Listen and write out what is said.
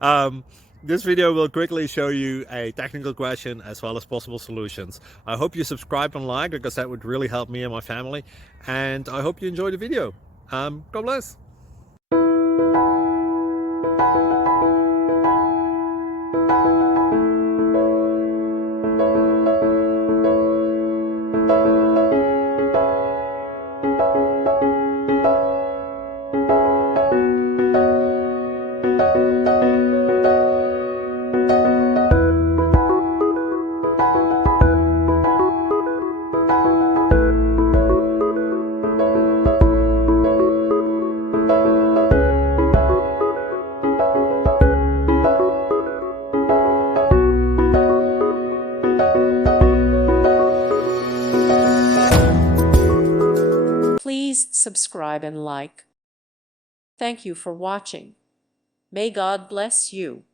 um, this video will quickly show you a technical question as well as possible solutions. I hope you subscribe and like, because that would really help me and my family. And I hope you enjoy the video. God bless. Please subscribe and like. Thank you for watching. May God bless you.